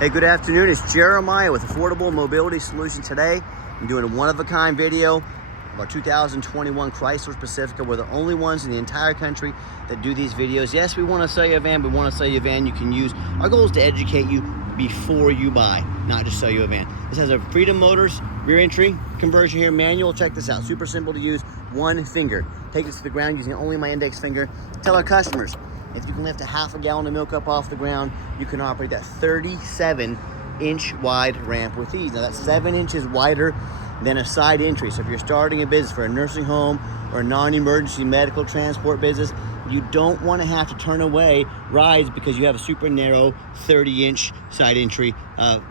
Hey, good afternoon. It's Jeremiah with Affordable Mobility Solutions. Today, I'm doing a one-of-a-kind video of our 2021 Chrysler Pacifica. We're the only ones in the entire country that do these videos. Yes, we want to sell you a van, but we want to sell you a van you can use. Our goal is to educate you before you buy, not just sell you a van. This has a Freedom Motors rear entry conversion here, manual. Check this out. Super simple to use. One finger. Take this to the ground using only my index finger. Tell our customers, if you can lift a half a gallon of milk up off the ground, you can operate that 37-inch wide ramp with ease. Now that's 7 inches wider than a side entry. So if you're starting a business for a nursing home or a non-emergency medical transport business, you don't want to have to turn away rides because you have a super narrow 30-inch side entry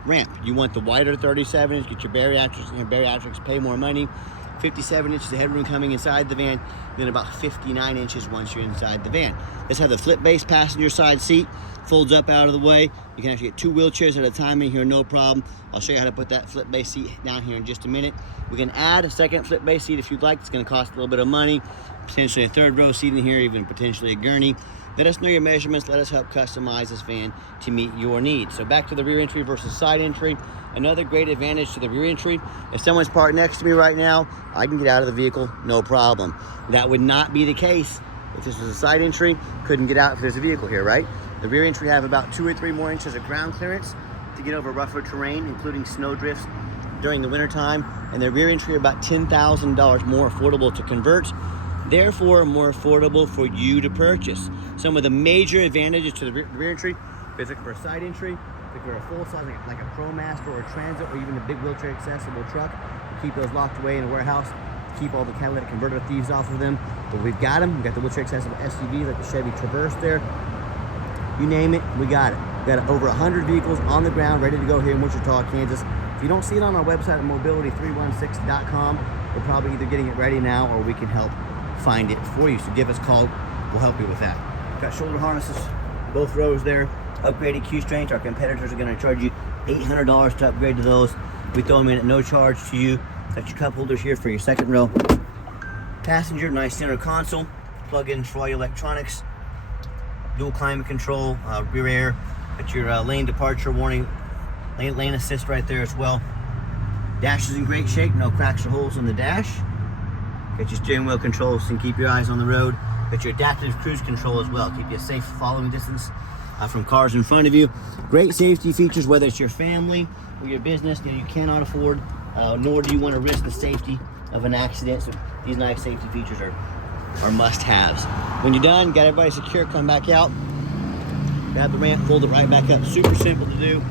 ramp. You want the wider 37-inch, get your bariatrics, and your bariatrics pay more money. 57 inches of headroom coming inside the van, then about 59 inches once you're inside the van. This has a flip base passenger side seat, folds up out of the way. You can actually get 2 wheelchairs at a time in here, no problem. I'll show you how to put that flip base seat down here in just a minute. We can add a second flip base seat if you'd like. It's gonna cost a little bit of money, potentially a third row seat in here, even potentially a gurney. Let us know your measurements. Let us help customize this van to meet your needs. So back to the rear entry versus side entry. Another great advantage to the rear entry, if someone's parked next to me right now, I can get out of the vehicle, no problem. That would not be the case if this was a side entry. Couldn't get out if there's a vehicle here, right? The rear entry have about 2 or 3 more inches of ground clearance to get over rougher terrain, including snow drifts during the winter time. And the rear entry are about $10,000 more affordable to convert, therefore more affordable for you to purchase. Some of the major advantages to the rear entry, if you're looking for a side entry, if you're a full-size, like a ProMaster or a Transit or even a big wheelchair accessible truck, keep those locked away in a warehouse, keep all the catalytic converter thieves off of them. But we've got them. We've got the wheelchair accessible SUV like the Chevy Traverse there. You name it, we got it. We've got over 100 vehicles on the ground ready to go here in Wichita, Kansas. If you don't see it on our website at mobility316.com, we're probably either getting it ready now or we can help find it for you. So give us a call. We'll help you with that. Got shoulder harnesses, both rows there. Upgraded Q strains. Our competitors are going to charge you $800 to upgrade to those. We throw them in at no charge to you. Got your cup holders here for your second row. Passenger, nice center console. Plug-in for all your electronics. Dual climate control, rear air. Got your lane departure warning, lane assist right there as well. Dash is in great shape, no cracks or holes in the dash. Got your steering wheel controls and keep your eyes on the road. Got your adaptive cruise control as well, keep you a safe following distance from cars in front of you. Great safety features, whether it's your family or your business, you cannot afford, nor do you want to risk the safety of an accident. So these nice safety features are must-haves. When you're done, got everybody secure, come back out, grab the ramp, fold it right back up. Super simple to do.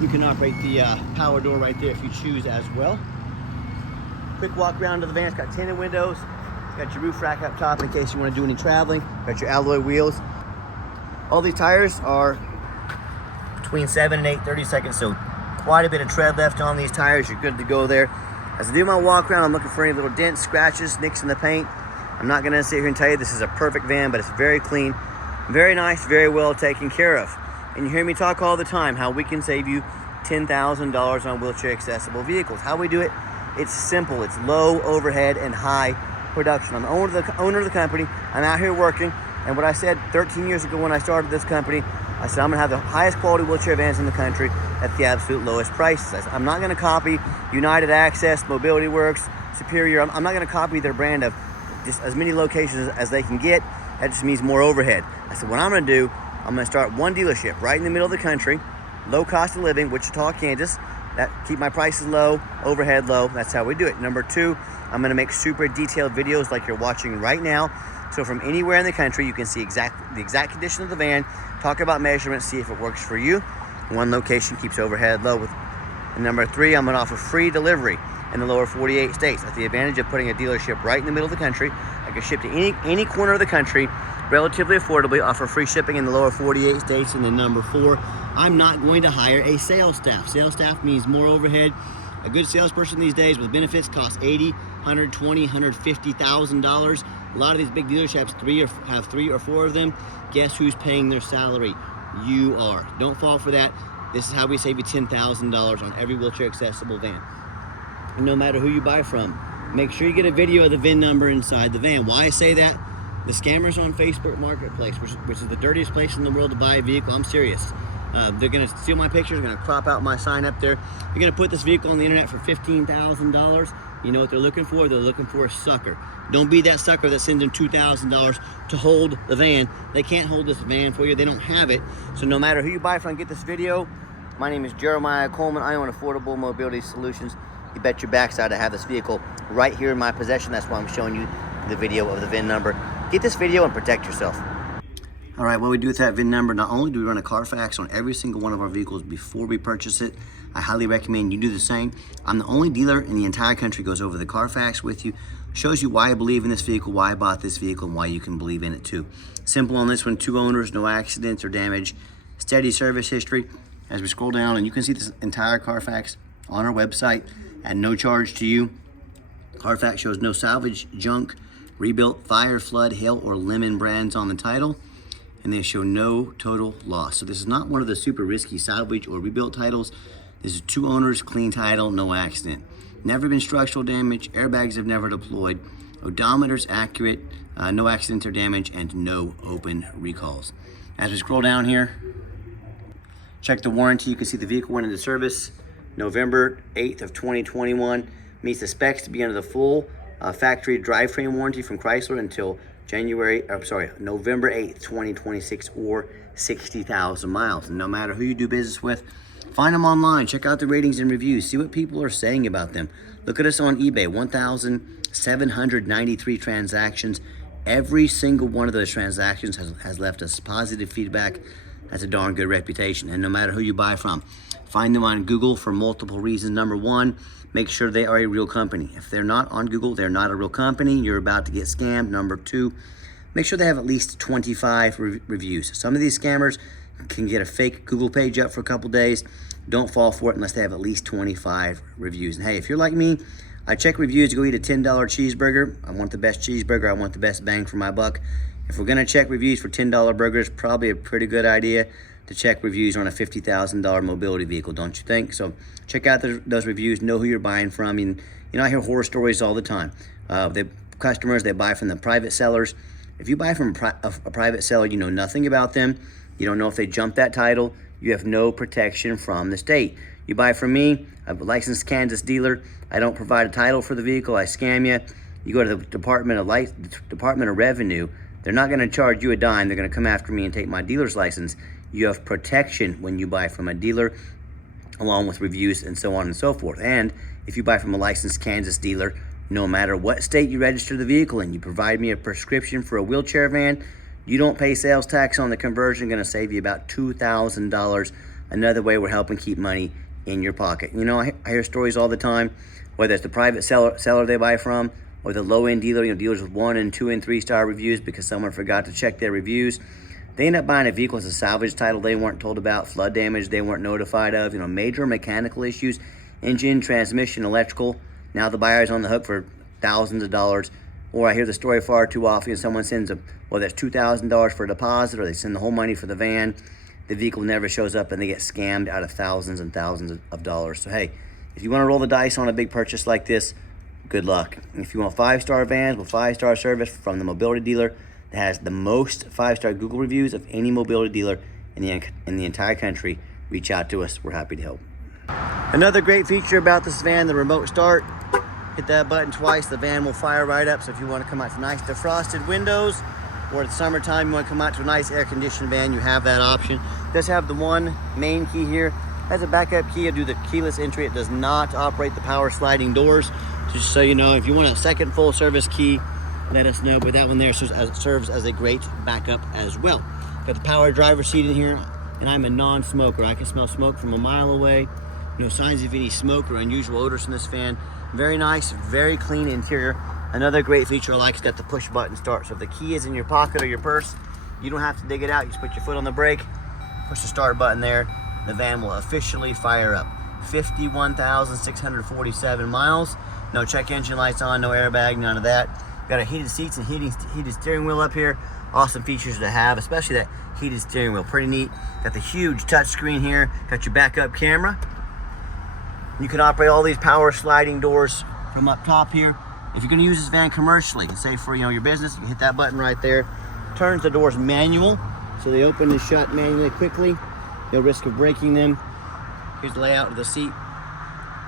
You can operate the power door right there if you choose as well. Quick walk around to the van. It's got tinted windows. It's got your roof rack up top in case you want to do any traveling. Got your alloy wheels. All these tires are between 7 and 8 30-seconds, so quite a bit of tread left on these tires. You're good to go there. As I do my walk around, I'm looking for any little dents, scratches, nicks in the paint. I'm not gonna sit here and tell you this is a perfect van, but it's very clean, very nice, very well taken care of. And you hear me talk all the time how we can save you $10,000 on wheelchair accessible vehicles. How we do it, it's simple. It's low overhead and high production. I'm the owner of the company. I'm out here working. And what I said 13 years ago when I started this company, I said I'm gonna have the highest quality wheelchair vans in the country at the absolute lowest prices. I said, I'm not gonna copy United Access, Mobility Works, Superior. I'm not gonna copy their brand of just as many locations as they can get. That just means more overhead. I said, what I'm gonna do, I'm gonna start one dealership right in the middle of the country, low cost of living, Wichita, Kansas. That keep my prices low, overhead low. That's how we do it. Number 2, I'm gonna make super detailed videos like you're watching right now. So from anywhere in the country, you can see the exact condition of the van, talk about measurements, see if it works for you. One location keeps overhead low. And number 3, I'm gonna offer free delivery in the lower 48 states. That's the advantage of putting a dealership right in the middle of the country. I can ship to any corner of the country relatively affordably, offer free shipping in the lower 48 states. And then number 4, I'm not going to hire a sales staff. Sales staff means more overhead. A good salesperson these days with benefits costs $80,000, $120,000, $150,000. A lot of these big dealerships have 3 or 4 of them. Guess who's paying their salary? You are. Don't fall for that. This is how we save you $10,000 on every wheelchair accessible van. And no matter who you buy from, make sure you get a video of the VIN number inside the van. Why I say that? The scammers on Facebook Marketplace, which is the dirtiest place in the world to buy a vehicle. I'm serious. They're gonna steal my pictures, gonna crop out my sign up there. They're gonna put this vehicle on the internet for $15,000. You know what they're looking for? They're looking for a sucker. Don't be that sucker that sends them $2,000 to hold the van. They can't hold this van for you. They don't have it. So no matter who you buy from, get this video. My name is Jeremiah Coleman. I own Affordable Mobility Solutions. You bet your backside I have this vehicle right here in my possession. That's why I'm showing you the video of the VIN number. Get this video and protect yourself. All right, what we do with that VIN number, not only do we run a Carfax on every single one of our vehicles before we purchase it, I highly recommend you do the same. I'm the only dealer in the entire country goes over the Carfax with you, shows you why I believe in this vehicle, why I bought this vehicle, and why you can believe in it too. Simple on this one, 2 owners, no accidents or damage, steady service history. As we scroll down, and you can see this entire Carfax on our website at no charge to you. Carfax shows no salvage, junk, rebuilt, fire, flood, hail, or lemon brands on the title. And they show no total loss. So this is not one of the super risky salvage or rebuilt titles. This is 2 owners, clean title, no accident. Never been structural damage, airbags have never deployed, odometer's accurate, no accidents or damage, and no open recalls. As we scroll down here, check the warranty. You can see the vehicle went into service November 8th of 2021. Meets the specs to be under the full factory drivetrain warranty from Chrysler until November 8th, 2026, or 60,000 miles. And no matter who you do business with, find them online, check out the ratings and reviews, see what people are saying about them. Look at us on eBay, 1,793 transactions. Every single one of those transactions has left us positive feedback. That's a darn good reputation. And no matter who you buy from, find them on Google for multiple reasons. Number one, make sure they are a real company. If they're not on Google, they're not a real company. You're about to get scammed. Number two, make sure they have at least 25 reviews. Some of these scammers can get a fake Google page up for a couple days. Don't fall for it unless they have at least 25 reviews. And hey, if you're like me, I check reviews to go eat a $10 cheeseburger. I want the best cheeseburger. I want the best bang for my buck. If we're gonna check reviews for $10 burgers, probably a pretty good idea to check reviews on a $50,000 mobility vehicle, don't you think? So check out those reviews, know who you're buying from. And, you know, I hear horror stories all the time. Customers, they buy from the private sellers. If you buy from a private seller, you know nothing about them. You don't know if they jumped that title. You have no protection from the state. You buy from me, I'm a licensed Kansas dealer. I don't provide a title for the vehicle, I scam you. You go to the Department of Revenue, they're not gonna charge you a dime. They're gonna come after me and take my dealer's license. You have protection when you buy from a dealer, along with reviews and so on and so forth. And if you buy from a licensed Kansas dealer, no matter what state you register the vehicle in, you provide me a prescription for a wheelchair van, you don't pay sales tax on the conversion, gonna save you about $2,000. Another way we're helping keep money in your pocket. You know, I hear stories all the time, whether it's the private seller they buy from, or the low-end dealer, you know, dealers with 1 and 2 and 3 star reviews because someone forgot to check their reviews. They end up buying a vehicle as a salvage title they weren't told about, flood damage they weren't notified of, you know, major mechanical issues, engine, transmission, electrical. Now the buyer's on the hook for thousands of dollars. Or I hear the story far too often, someone sends whether it's $2,000 for a deposit or they send the whole money for the van. The vehicle never shows up and they get scammed out of thousands and thousands of dollars. So hey, if you want to roll the dice on a big purchase like this, good luck. And if you want 5-star vans with 5-star service from the mobility dealer that has the most 5-star Google reviews of any mobility dealer in the entire country, reach out to us. We're happy to help. Another great feature about this van, the remote start. Hit that button twice, the van will fire right up. So if you want to come out to nice defrosted windows, or in the summertime you want to come out to a nice air-conditioned van, you have that option. It does have the one main key here. It has a backup key to do the keyless entry. It does not operate the power sliding doors. Just so you know, if you want a second full service key, let us know. But that one there serves as a great backup as well. Got the power driver seat in here, and I'm a non-smoker. I can smell smoke from a mile away. No signs of any smoke or unusual odors in this van. Very nice, very clean interior. Another great feature I like is got the push button start. So if the key is in your pocket or your purse, you don't have to dig it out. You just put your foot on the brake, push the start button there. The van will officially fire up. 51,647 miles. No check engine lights on, no airbag, none of that. Got a heated seats and heated steering wheel up here. Awesome features to have, especially that heated steering wheel. Pretty neat. Got the huge touch screen here. Got your backup camera. You can operate all these power sliding doors from up top here. If you're going to use this van commercially, say for your business, you can hit that button right there. Turns the doors manual, so they open and shut manually quickly. no risk of breaking them. Here's the layout of the seat.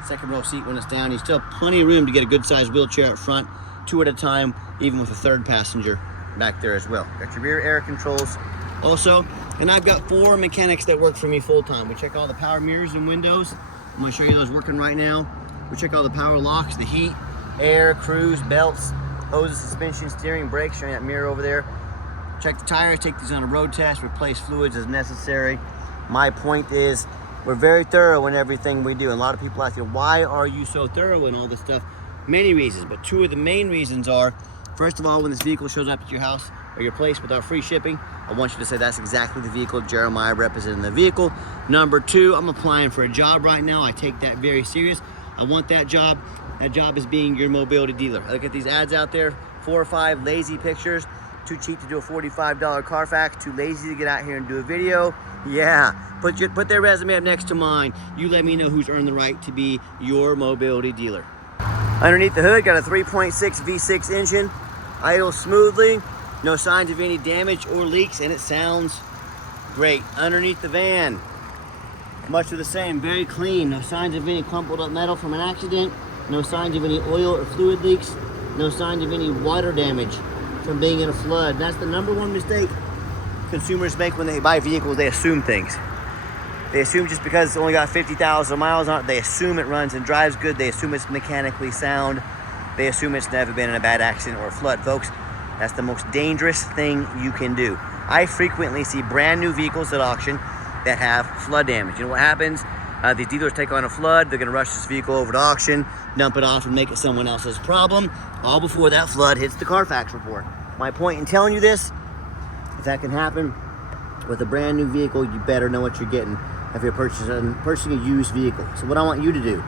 Second row seat when it's down. You still have plenty of room to get a good sized wheelchair up front, 2 at a time, even with a third passenger back there as well. Got your rear air controls also, and I've got 4 mechanics that work for me full time. We check all the power mirrors and windows. I'm gonna show you those working right now. We check all the power locks, the heat, air, cruise, belts, hoses, suspension, steering, brakes, showing that mirror over there. Check the tires, take these on a road test, replace fluids as necessary. My point is, we're very thorough in everything we do. And a lot of people ask you, why are you so thorough in all this stuff? Many reasons, but 2 of the main reasons are, first of all, when this vehicle shows up at your house or your place without free shipping, I want you to say that's exactly the vehicle, Jeremiah representing the vehicle. Number 2, I'm applying for a job right now. I take that very serious. I want that job. That job is being your mobility dealer. I look at these ads out there, 4 or 5 lazy pictures, too cheap to do a $45 Carfax, too lazy to get out here and do a video. Yeah, put their resume up next to mine. You let me know who's earned the right to be your mobility dealer. Underneath the hood, got a 3.6 V6 engine, idles smoothly, no signs of any damage or leaks, and it sounds great. Underneath the van, much of the same, very clean, no signs of any crumpled up metal from an accident, no signs of any oil or fluid leaks, no signs of any water damage from being in a flood. That's the #1 mistake consumers make when they buy vehicles. They assume things. They assume just because it's only got 50,000 miles on it, they assume it runs and drives good. They assume it's mechanically sound. They assume it's never been in a bad accident or a flood. Folks, that's the most dangerous thing you can do. I frequently see brand new vehicles at auction that have flood damage. You know what happens? These dealers take on a flood. They're gonna rush this vehicle over to auction, dump it off and make it someone else's problem, all before that flood hits the Carfax report. My point in telling you this, if that can happen with a brand new vehicle, you better know what you're getting if you're purchasing a used vehicle. So what I want you to do,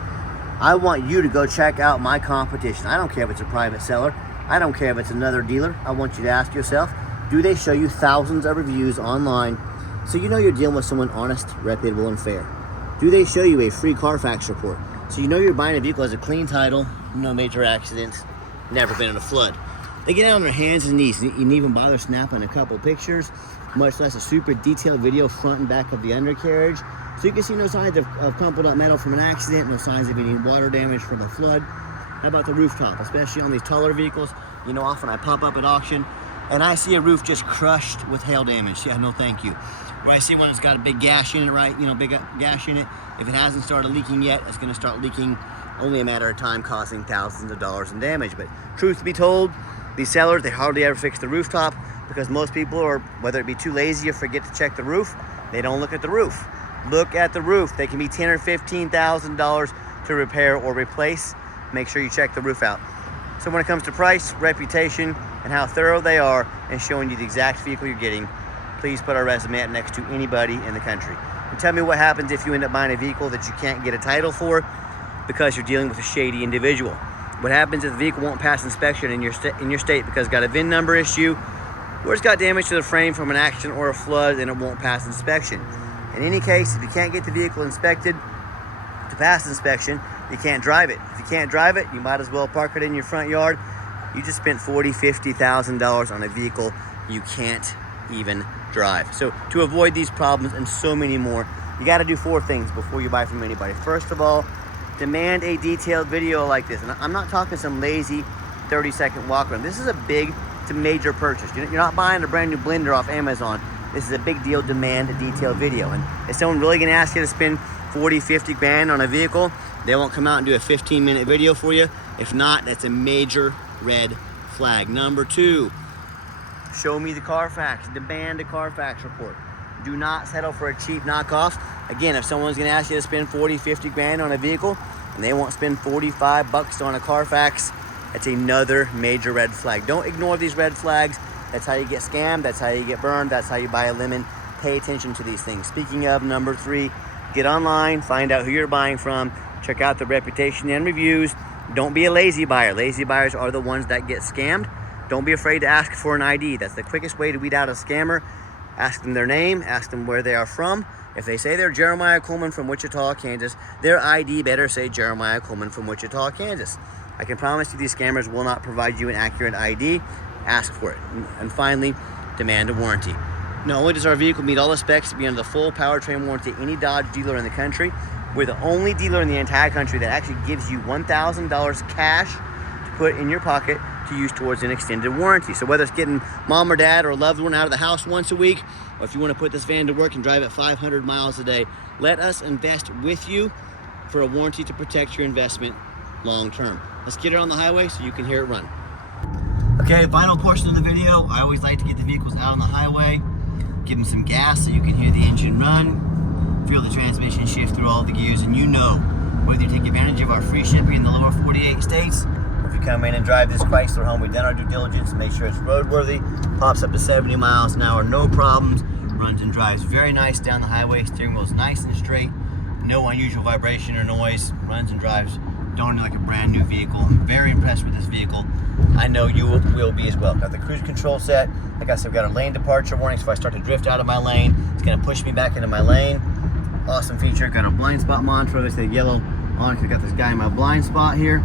I want you to go check out my competition. I don't care if it's a private seller. I don't care if it's another dealer. I want you to ask yourself, do they show you thousands of reviews online so you know you're dealing with someone honest, reputable, and fair? Do they show you a free Carfax report so you know you're buying a vehicle that has a clean title, no major accidents, never been in a flood? They get out on their hands and knees and you even bother snapping a couple pictures, much less a super detailed video front and back of the undercarriage. So you can see no signs of crumpled up metal from an accident, no signs of any water damage from a flood. How about the rooftop, especially on these taller vehicles? You know, often I pop up at auction and I see a roof just crushed with hail damage. Yeah, no thank you. Or I see one that's got a big gash in it, right? You know, big gash in it. If it hasn't started leaking yet, it's gonna start leaking only a matter of time, costing thousands of dollars in damage. But truth be told, these sellers, they hardly ever fix the rooftop because most people are, whether it be too lazy or forget to check the roof, they don't look at the roof. Look at the roof. They can be $10,000 or $15,000 to repair or replace. Make sure you check the roof out. So when it comes to price, reputation, and how thorough they are in showing you the exact vehicle you're getting, please put our resume up next to anybody in the country. And tell me what happens if you end up buying a vehicle that you can't get a title for because you're dealing with a shady individual. What happens if the vehicle won't pass inspection in your state because it's got a VIN number issue, or it's got damage to the frame from an accident or a flood and it won't pass inspection. In any case, if you can't get the vehicle inspected to pass inspection, you can't drive it. If you can't drive it, you might as well park it in your front yard. You just spent $40,000, $50,000 on a vehicle you can't even drive. So to avoid these problems and so many more, you got to do 4 things before you buy from anybody. First of all, demand a detailed video like this. And I'm not talking some lazy 30-second walk around. This is a big to major purchase. You're not buying a brand new blender off Amazon. This is a big deal. Demand a detailed video. And if someone really gonna ask you to spend 40, 50 grand on a vehicle, they won't come out and do a 15-minute video for you. If not, that's a major red flag. Number 2, show me the Carfax. Demand a Carfax report. Do not settle for a cheap knockoff. Again, if someone's gonna ask you to spend 40, 50 grand on a vehicle and they won't spend 45 bucks on a Carfax, that's another major red flag. Don't ignore these red flags. That's how you get scammed. That's how you get burned. That's how you buy a lemon. Pay attention to these things. Speaking of, number 3, get online, find out who you're buying from, check out the reputation and reviews. Don't be a lazy buyer. Lazy buyers are the ones that get scammed. Don't be afraid to ask for an ID. That's the quickest way to weed out a scammer. Ask them their name, ask them where they are from. If they say they're Jeremiah Coleman from Wichita, Kansas, their ID better say Jeremiah Coleman from Wichita, Kansas. I can promise you these scammers will not provide you an accurate ID. Ask for it. And finally, demand a warranty. Not only does our vehicle meet all the specs to be under the full powertrain warranty any Dodge dealer in the country, we're the only dealer in the entire country that actually gives you $1,000 cash to put in your pocket to use towards an extended warranty. So whether it's getting mom or dad or a loved one out of the house once a week, or if you want to put this van to work and drive it 500 miles a day, let us invest with you for a warranty to protect your investment long term. Let's get it on the highway so you can hear it run. Okay, final portion of the video. I always like to get the vehicles out on the highway, give them some gas so you can hear the engine run, feel the transmission shift through all the gears, and you know, whether you take advantage of our free shipping in the lower 48 states, or if you come in and drive this Chrysler home, we've done our due diligence and make sure it's roadworthy, pops up to 70 miles an hour, no problems, runs and drives very nice down the highway, steering wheel's nice and straight, no unusual vibration or noise, runs and drives darn like a brand new vehicle. I'm very impressed with this vehicle. I know you will be as well. Got the cruise control set. Like I said, we've got a lane departure warning, so if I start to drift out of my lane, it's gonna push me back into my lane. Awesome feature. Got a blind spot monitor. There's the yellow on, because I got this guy in my blind spot here.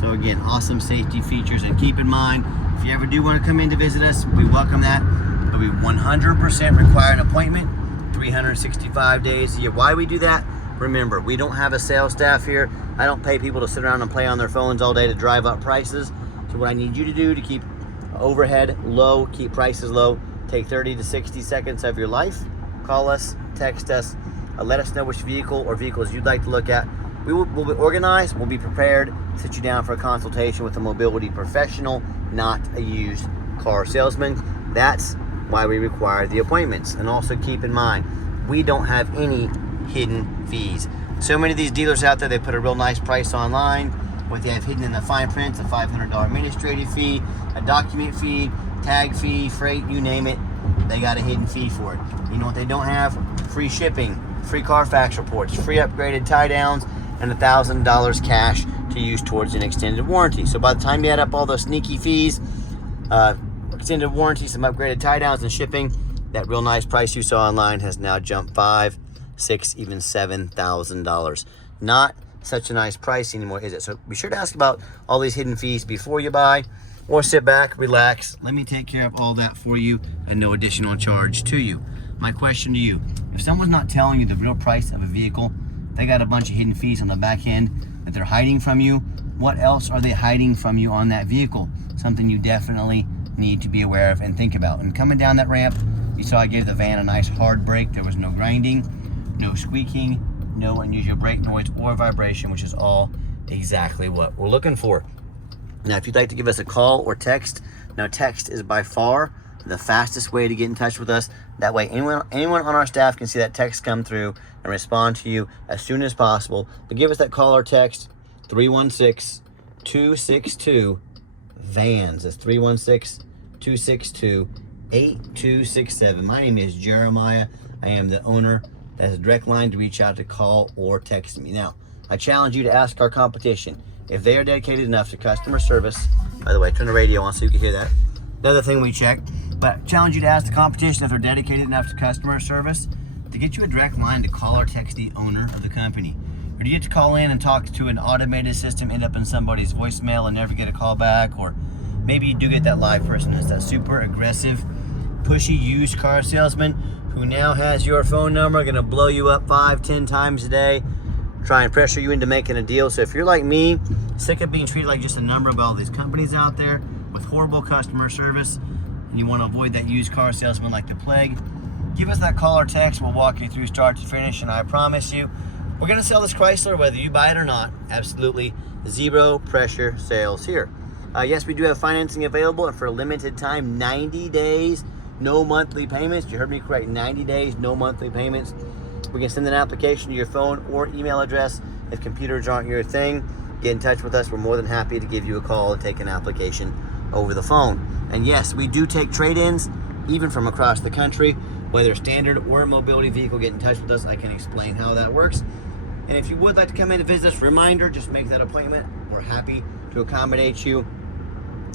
So again, awesome safety features. And keep in mind, if you ever do want to come in to visit us, we welcome that. But we 100% require an appointment, 365 days a year. Why we do that? Remember, we don't have a sales staff here. I don't pay people to sit around and play on their phones all day to drive up prices. So what I need you to do to keep overhead low, keep prices low, take 30 to 60 seconds of your life, call us, text us, let us know which vehicle or vehicles you'd like to look at. We'll be organized, we'll be prepared, sit you down for a consultation with a mobility professional, not a used car salesman. That's why we require the appointments. And also keep in mind, we don't have any hidden fees. So many of these dealers out there, they put a real nice price online. What they have hidden in the fine print, a $500 administrative fee, a document fee, tag fee, freight, you name it, they got a hidden fee for it. You know what they don't have? Free shipping, free Carfax reports, free upgraded tie downs, and $1,000 cash to use towards an extended warranty. So by the time you add up all those sneaky fees, extended warranty, some upgraded tie downs and shipping, that real nice price you saw online has now jumped $5,000, $6,000, even $7,000. Not such a nice price anymore, is it? So be sure to ask about all these hidden fees before you buy, or sit back, relax, let me take care of all that for you and no additional charge to you. My question to you, if someone's not telling you the real price of a vehicle, they got a bunch of hidden fees on the back end that they're hiding from you, what else are they hiding from you on that vehicle? Something you definitely need to be aware of and think about. And coming down that ramp, you saw I gave the van a nice hard brake. There was no grinding, no squeaking, no unusual brake noise or vibration, which is all exactly what we're looking for. Now, if you'd like to give us a call or text, now text is by far the fastest way to get in touch with us. That way anyone on our staff can see that text come through and respond to you as soon as possible. But give us that call or text, 316-262-VANS. That's 316-262-8267. My name is Jeremiah. I am the owner. That's a direct line to reach out to, call or text me. Now, I challenge you to ask our competition if they are dedicated enough to customer service. By the way, turn the radio on so you can hear that. Another thing we check, but challenge you to ask the competition if they're dedicated enough to customer service to get you a direct line to call or text the owner of the company. Or do you get to call in and talk to an automated system, end up in somebody's voicemail and never get a call back? Or maybe you do get that live person that's that super aggressive, pushy used car salesman who now has your phone number, gonna blow you up 5-10 times a day, try and pressure you into making a deal. So if you're like me, sick of being treated like just a number by all these companies out there with horrible customer service, and you want to avoid that used car salesman like the plague, give us that call or text. We'll walk you through start to finish, and I promise you, we're gonna sell this Chrysler whether you buy it or not. Absolutely zero pressure sales here. Yes, we do have financing available, and for a limited time, 90 days, no monthly payments. You heard me correct, 90 days, no monthly payments. We can send an application to your phone or email address. If computers aren't your thing, get in touch with us. We're more than happy to give you a call and take an application over the phone. And yes, we do take trade-ins, even from across the country, whether standard or a mobility vehicle. Get in touch with us. I can explain how that works. And if you would like to come in and visit us, reminder, just make that appointment. We're happy to accommodate you.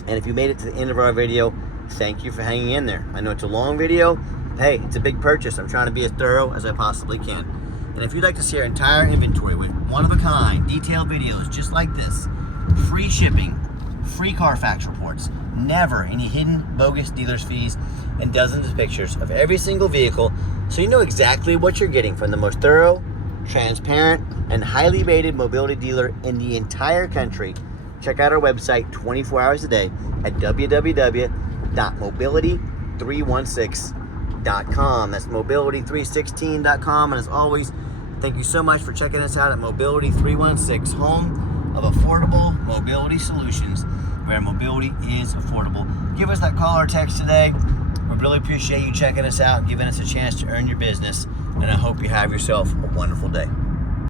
And if you made it to the end of our video, thank you for hanging in there. I know it's a long video. Hey, it's a big purchase. I'm trying to be as thorough as I possibly can. And if you'd like to see our entire inventory with one-of-a-kind, detailed videos just like this, free shipping, free Carfax reports, never any hidden bogus dealer's fees, and dozens of pictures of every single vehicle so you know exactly what you're getting from the most thorough, transparent, and highly rated mobility dealer in the entire country. Check out our website 24 hours a day at www.mobility316.com. That's mobility316.com. And as always, thank you so much for checking us out at Mobility 316, home of affordable mobility solutions, where mobility is affordable. Give us that call or text today. We really appreciate you checking us out and giving us a chance to earn your business. And I hope you have yourself a wonderful day.